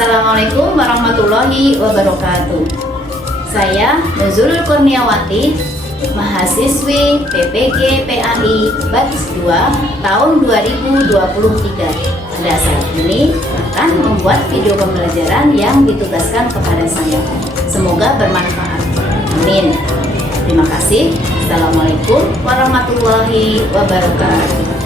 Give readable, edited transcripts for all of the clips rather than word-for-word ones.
Assalamualaikum warahmatullahi wabarakatuh. Saya Nuzulul Kurniawati, mahasiswi PPG PAI Batch 2 tahun 2023. Pada saat ini akan membuat video pembelajaran yang ditugaskan kepada saya. Semoga bermanfaat. Amin. Terima kasih. Assalamualaikum warahmatullahi wabarakatuh.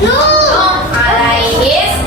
Nuh alaihi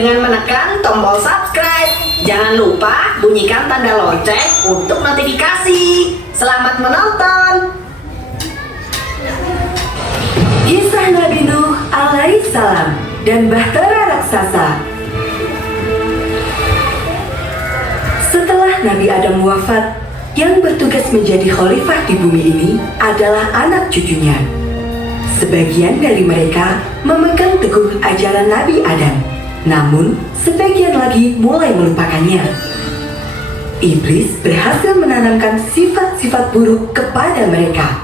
dengan menekan tombol subscribe. Jangan lupa bunyikan tanda lonceng untuk notifikasi. Selamat menonton. Kisah Nabi Nuh alaihissalam dan bahtera raksasa. Setelah Nabi Adam wafat, yang bertugas menjadi khalifah di bumi ini adalah anak cucunya. Sebagian dari mereka memegang teguh ajaran Nabi Adam, namun sebagian lagi mulai melupakannya. Iblis berhasil menanamkan sifat-sifat buruk kepada mereka.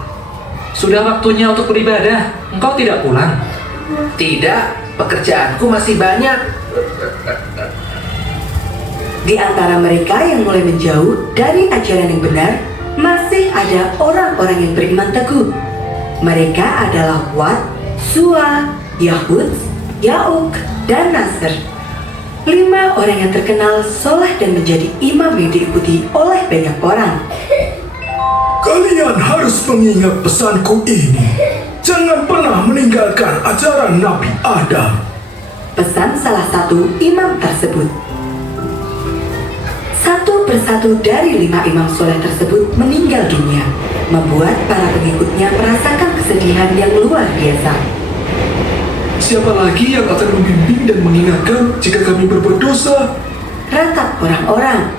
Sudah waktunya untuk beribadah. Engkau tidak pulang? Tidak, pekerjaanku masih banyak. Di antara mereka yang mulai menjauh dari ajaran yang benar, masih ada orang-orang yang beriman teguh. Mereka adalah Wad, Suwa, Yahud, Ya'uk, dan Nasr. 5 orang yang terkenal soleh dan menjadi imam yang diikuti oleh banyak orang. Kalian harus mengingat pesanku ini. Jangan pernah meninggalkan ajaran Nabi Adam. Pesan salah satu imam tersebut. Satu persatu dari 5 imam soleh tersebut meninggal dunia, membuat para pengikutnya merasakan kesedihan yang luar biasa. Siapa lagi yang akan membimbing dan mengingatkan jika kami berbuat dosa? Ratap orang-orang.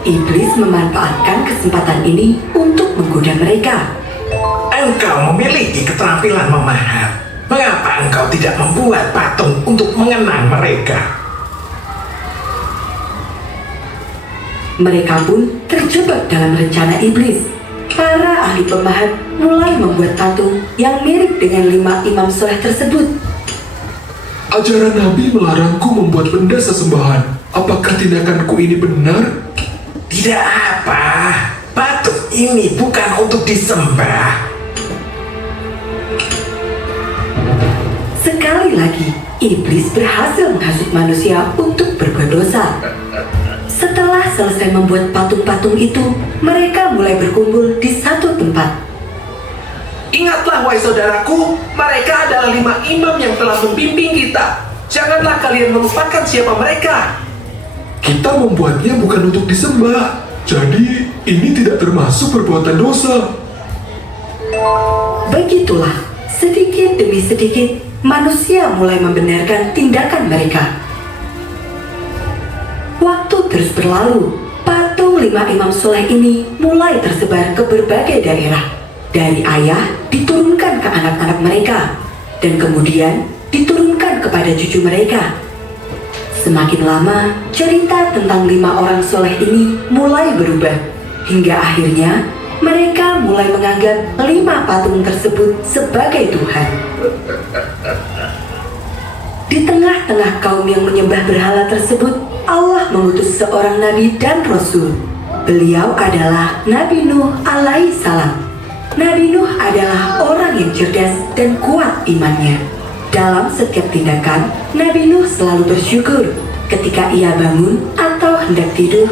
Iblis memanfaatkan kesempatan ini untuk menggoda mereka. Engkau memiliki keterampilan memahat. Mengapa engkau tidak membuat patung untuk mengenang mereka? Mereka pun terjebak dalam rencana iblis. Para ahli pemahat mulai membuat patung yang mirip dengan 5 imam soleh tersebut. Ajaran Nabi melarangku membuat benda sesembahan. Apakah tindakanku ini benar? Tidak apa. Patung ini bukan untuk disembah. Sekali lagi, iblis berhasil menghasut manusia untuk berbuat dosa. Setelah selesai membuat patung-patung itu, mereka mulai berkumpul di satu tempat. Ingatlah wahai saudaraku, mereka adalah 5 imam yang telah membimbing kita. Janganlah kalian melupakan siapa mereka. Kita membuatnya bukan untuk disembah. Jadi, ini tidak termasuk perbuatan dosa. Begitulah, sedikit demi sedikit, manusia mulai membenarkan tindakan mereka. Waktu terus berlalu, patung 5 imam soleh ini mulai tersebar ke berbagai daerah. Dari ayah diturunkan ke anak-anak mereka, dan kemudian diturunkan kepada cucu mereka. Semakin lama, cerita tentang 5 orang soleh ini mulai berubah, hingga akhirnya mereka mulai menganggap 5 patung tersebut sebagai Tuhan. Di tengah-tengah kaum yang menyembah berhala tersebut, Allah mengutus seorang nabi dan rasul. Beliau adalah Nabi Nuh alaihissalam. Nabi Nuh adalah orang yang cerdas dan kuat imannya. Dalam setiap tindakan, Nabi Nuh selalu bersyukur ketika ia bangun atau hendak tidur,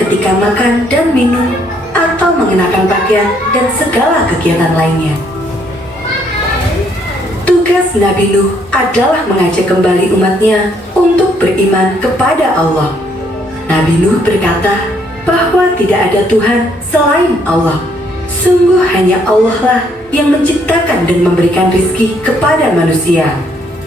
ketika makan dan minum, atau mengenakan pakaian dan segala kegiatan lainnya. Tugas Nabi Nuh adalah mengajak kembali umatnya untuk beriman kepada Allah. Nabi Nuh berkata bahwa tidak ada Tuhan selain Allah. Sungguh hanya Allah lah yang menciptakan dan memberikan rizki kepada manusia.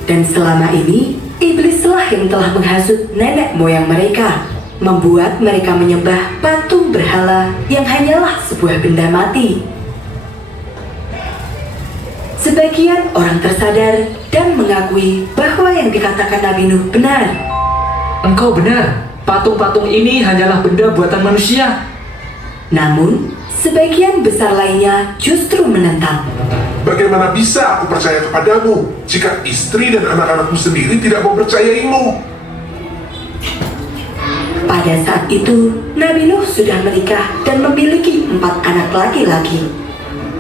Dan selama ini, iblislah yang telah menghasut nenek moyang mereka, membuat mereka menyembah patung berhala yang hanyalah sebuah benda mati. Sebagian orang tersadar dan mengakui bahwa yang dikatakan Nabi Nuh benar. Engkau benar. Patung-patung ini hanyalah benda buatan manusia. Namun, sebagian besar lainnya justru menentang. Bagaimana bisa aku percaya kepadamu jika istri dan anak-anakmu sendiri tidak mempercayaimu? Pada saat itu, Nabi Nuh sudah menikah dan memiliki 4 anak laki-laki.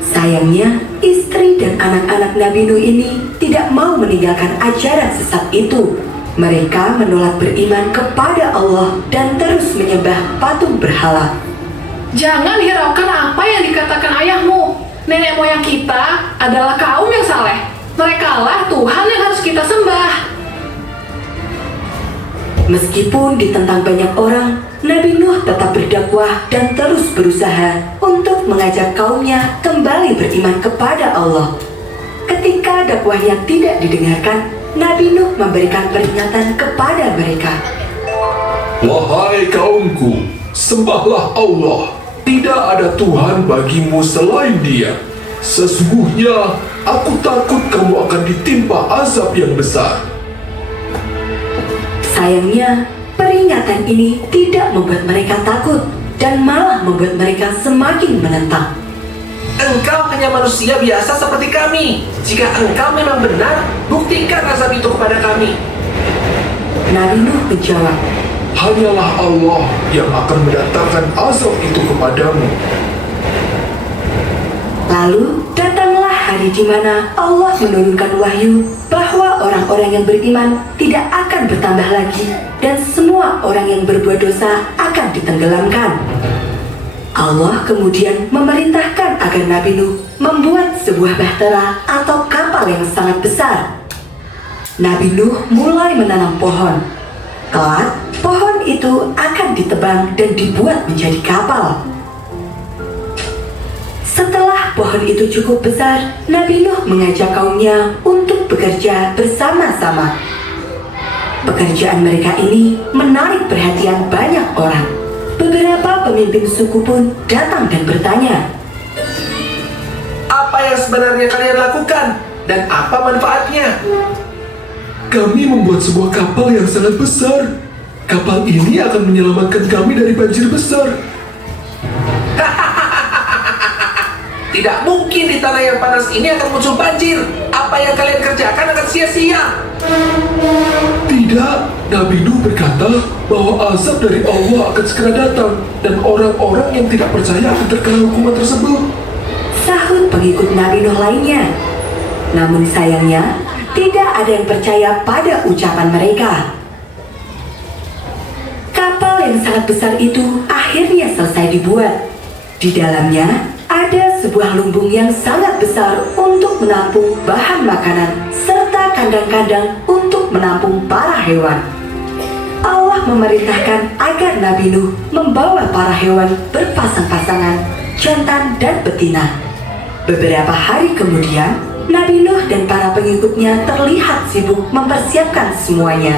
Sayangnya, istri dan anak-anak Nabi Nuh ini tidak mau meninggalkan ajaran sesat itu. Mereka menolak beriman kepada Allah dan terus menyembah patung berhala. Jangan hiraukan apa yang dikatakan ayahmu. Nenek moyang kita adalah kaum yang saleh. Merekalah Tuhan yang harus kita sembah. Meskipun ditentang banyak orang, Nabi Nuh tetap berdakwah dan terus berusaha untuk mengajak kaumnya kembali beriman kepada Allah. Ketika dakwahnya tidak didengarkan, Nabi Nuh memberikan peringatan kepada mereka. Wahai kaumku, sembahlah Allah. Tidak ada Tuhan bagimu selain Dia. Sesungguhnya, aku takut kamu akan ditimpa azab yang besar. Sayangnya, peringatan ini tidak membuat mereka takut dan malah membuat mereka semakin menentang. Engkau hanya manusia biasa seperti kami. Jika engkau memang benar, buktikan azab itu kepada kami. Nabi Nuh menjawab, Hanyalah Allah yang akan mendatangkan azab itu kepadamu. Lalu datanglah hari di mana Allah menurunkan wahyu bahwa orang-orang yang beriman tidak akan bertambah lagi dan semua orang yang berbuat dosa akan ditenggelamkan. Allah kemudian memerintahkan agar Nabi Nuh membuat sebuah bahtera atau kapal yang sangat besar. Nabi Nuh mulai menanam pohon. Kelak, pohon itu akan ditebang dan dibuat menjadi kapal. Setelah pohon itu cukup besar, Nabi Nuh mengajak kaumnya untuk bekerja bersama-sama. Pekerjaan mereka ini menarik perhatian banyak orang. Beberapa pemimpin suku pun datang dan bertanya, Apa yang sebenarnya kalian lakukan? Dan apa manfaatnya? Kami membuat sebuah kapal yang sangat besar. Kapal ini akan menyelamatkan kami dari banjir besar. Tidak mungkin di tanah yang panas ini akan muncul banjir. Apa yang kalian kerjakan akan sia-sia. Tidak, Nabi Nuh berkata bahwa azab dari Allah akan segera datang dan orang-orang yang tidak percaya akan terkena hukuman tersebut. sahut pengikut Nabi Nuh lainnya. Namun sayangnya, tidak ada yang percaya pada ucapan mereka. Kapal yang sangat besar itu akhirnya selesai dibuat. Di dalamnya ada sebuah lumbung yang sangat besar untuk menampung bahan makanan serta kandang-kandang untuk menampung para hewan. Allah memerintahkan agar Nabi Nuh membawa para hewan berpasang-pasangan, jantan dan betina. Beberapa hari kemudian, Nabi Nuh dan para pengikutnya terlihat sibuk mempersiapkan semuanya.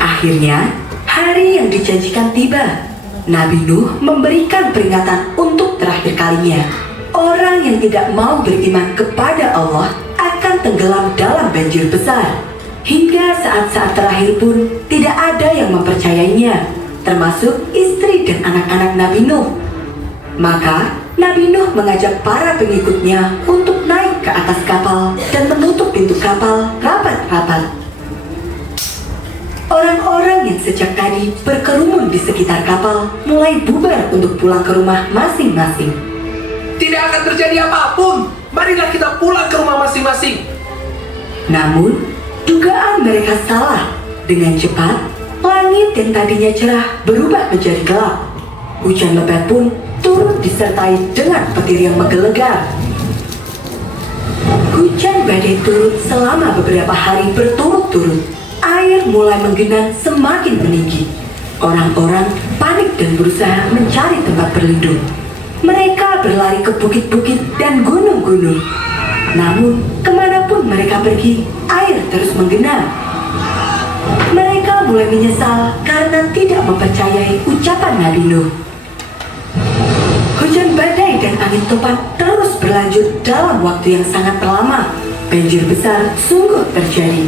Akhirnya, hari yang dijanjikan tiba. Nabi Nuh memberikan peringatan untuk terakhir kalinya. Orang yang tidak mau beriman kepada Allah akan tenggelam dalam banjir besar. Hingga saat-saat terakhir pun tidak ada yang mempercayainya, termasuk istri dan anak-anak Nabi Nuh. Maka Nabi Nuh mengajak para pengikutnya untuk naik ke atas kapal dan menutup pintu kapal rapat-rapat. Orang-orang yang sejak tadi berkerumun di sekitar kapal mulai bubar untuk pulang ke rumah masing-masing. Tidak akan terjadi apapun. Marilah kita pulang ke rumah masing-masing. Namun, dugaan mereka salah. Dengan cepat, langit yang tadinya cerah berubah menjadi gelap. Hujan lebat pun turut disertai dengan petir yang menggelegar. Hujan badai turut selama beberapa hari berturut-turut. Air mulai menggenang semakin meninggi. Orang-orang panik dan berusaha mencari tempat berlindung. Mereka berlari ke bukit-bukit dan gunung-gunung. Namun, kemanapun mereka pergi, air terus menggenang. Mereka mulai menyesal karena tidak mempercayai ucapan Nabi Nuh. Hujan badai dan angin topan terus berlanjut dalam waktu yang sangat lama. Banjir besar sungguh terjadi.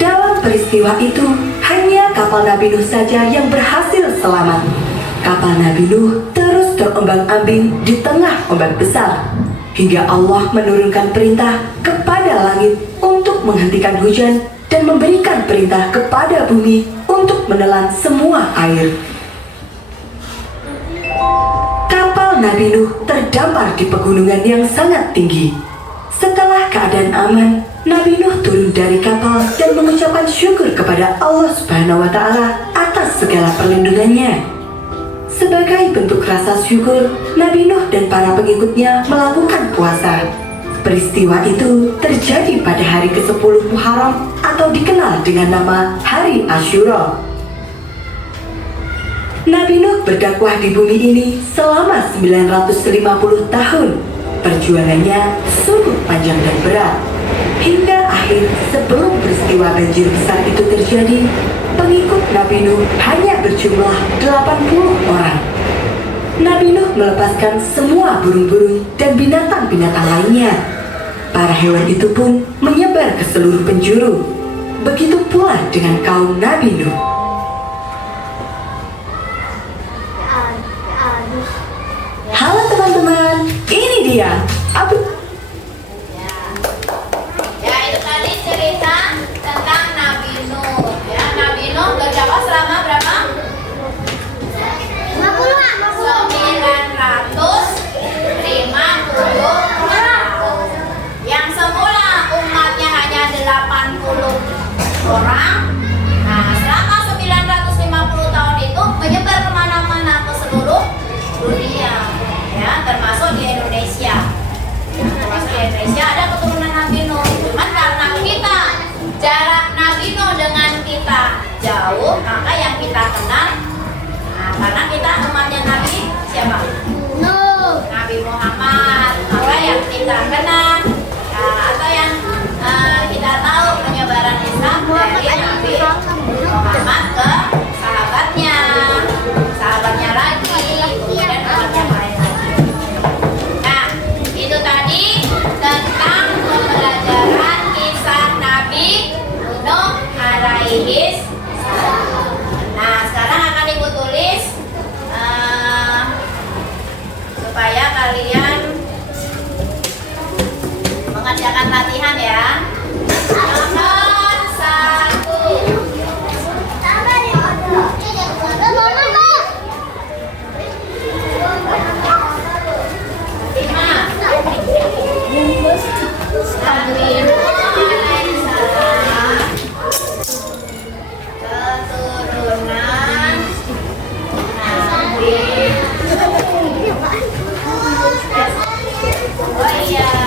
Dalam peristiwa itu, hanya kapal Nabi Nuh saja yang berhasil selamat. Kapal Nabi Nuh terus terombang-ambing di tengah ombak besar, hingga Allah menurunkan perintah kepada langit untuk menghentikan hujan dan memberikan perintah kepada bumi untuk menelan semua air. Kapal Nabi Nuh terdampar di pegunungan yang sangat tinggi. Setelah keadaan aman, Nabi Nuh turun dari kapal dan mengucapkan syukur kepada Allah Subhanahu wa Ta'ala atas segala perlindungannya. Sebagai bentuk rasa syukur, Nabi Nuh dan para pengikutnya melakukan puasa. Peristiwa itu terjadi pada hari ke-10 Muharram atau dikenal dengan nama Hari Asyura. Nabi Nuh berdakwah di bumi ini selama 950 tahun. Perjuangannya sungguh panjang dan berat. Hingga akhir sebelum peristiwa banjir besar itu terjadi, pengikut Nabi Nuh hanya berjumlah 80 orang. Nabi Nuh melepaskan semua burung-burung dan binatang-binatang lainnya. Para hewan itu pun menyebar ke seluruh penjuru. Begitu pula dengan kaum Nabi Nuh. Halo teman-teman, ini dia Ya, itu tadi cerita tentang Nabi Nuh. Ya, Nabi Nuh berdakwah selama berapa? 950 tahun. Yang semula umatnya hanya 80 orang. Nah, selama 950 tahun itu menyebar kemana-mana ke seluruh dunia. Ya, termasuk di Indonesia. Termasuk di Indonesia ada keturunan Nabi Nuh. Cuman karena kita jarak Nabi Nuh dengan kita jauh, maka yang kita kenal, nah, karena kita umatnya Nabi siapa? Nabi Muhammad. Maka yang kita kenal, atau yang kita tahu penyebaran Islam dari Nabi Muhammad ke sahabatnya lagi, kemudian umat yang lain lagi. Nah, itu tadi tentang pembelajaran kisah Nabi Nuh alaihi salam. Nah, sekarang akan ibu tulis supaya kalian mengerjakan latihan ya. Nomor 1. Nabi Nuh alaihissalam keturunan Nabi. Oh iya.